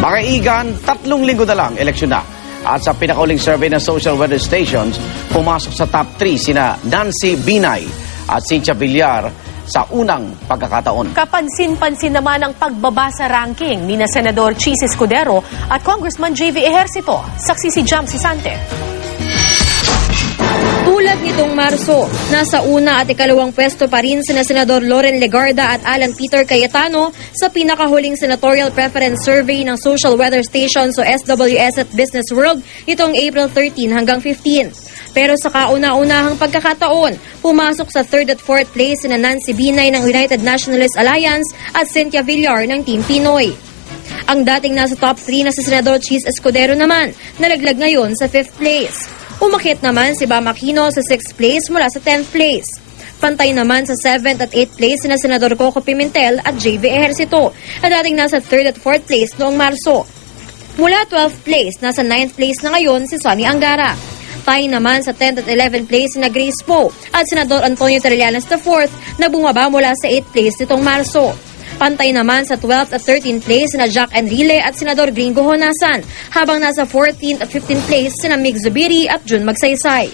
Makaigan, 3 linggo na lang, eleksyon na. At sa pinakauling survey ng social weather stations, pumasok sa top 3 sina Nancy Binay at Cynthia Villar sa unang pagkakataon. Kapansin-pansin naman ang pagbaba sa ranking ni na Senador Chis Escudero at Congressman J.V. Ejercito. Saksi si Jam Sisante. Tulad nitong Marso, nasa una at ikalawang pwesto pa rin sina Senador Loren Legarda at Alan Peter Cayetano sa pinakahuling senatorial preference survey ng Social Weather Station o SWS at Business World itong April 13 hanggang 15. Pero sa kauna-unahang pagkakataon, pumasok sa 3rd at 4th place sina Nancy Binay ng United Nationalist Alliance at Cynthia Villar ng Team Pinoy. Ang dating nasa top 3 na si Senador Chis Escudero naman, nalaglag ngayon sa 5th place. Umakyat naman si Bam Aquino sa 6th place mula sa 10th place. Pantay naman sa 7th at 8th place sina Senador Coco Pimentel at J.V. Ejercito na dating nasa 3rd at 4th place noong Marso. Mula 12th place, nasa 9th place na ngayon si Sonny Angara. Tay naman sa 10th at 11th place sina Grace Poe at Senador Antonio Trillanes IV na bumaba mula sa 8th place nitong Marso. Pantay naman sa 12th at 13th place sina Jack Enrile at Senador Gringo Honasan, habang nasa 14th at 15th place sina Mig Zubiri at Jun Magsaysay.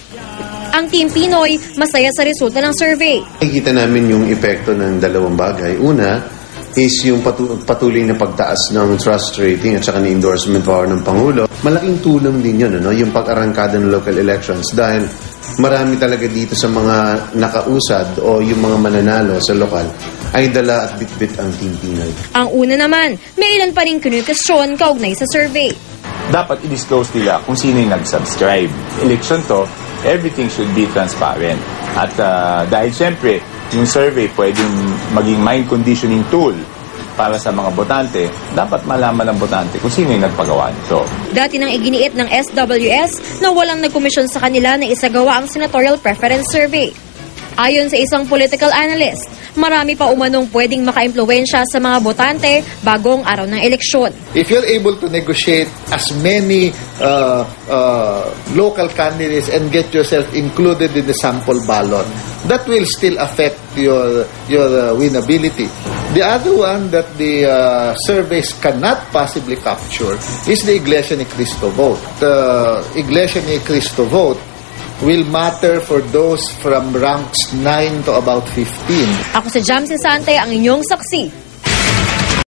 Ang Team Pinoy masaya sa resulta ng survey. Nakikita namin yung epekto ng dalawang bagay. Una is yung patuloy na pagtaas ng trust rating at saka ng endorsement power ng Pangulo. Malaking tulong din yun, yung pag-arangkada ng local elections dahil marami talaga dito sa mga nakausad o yung mga mananalo sa lokal ay dala at bitbit ang Team Pinoy. Ang una naman, may ilan pa rin kinukasyon kaugnay sa survey. Dapat i-disclose nila kung sino yung nag-subscribe. Election to, everything should be transparent. At dahil siyempre, yung survey pwedeng maging mind conditioning tool para sa mga botante, dapat malaman ng botante kung sino yung nagpagawa nito. Dati nang iginiit ng SWS na walang nagkomisyon sa kanila na isagawa ang senatorial preference survey. Ayon sa isang political analyst, marami pa umanong pwedeng maka-impluwensya sa mga botante bagong araw ng eleksyon. If you're able to negotiate as many local candidates and get yourself included in the sample ballot, that will still affect your winnability. The other one that the surveys cannot possibly capture is the Iglesia ni Cristo vote. The Iglesia ni Cristo vote will matter for those from ranks 9 to about 15. Ako si Jam Sisante, ang inyong saksi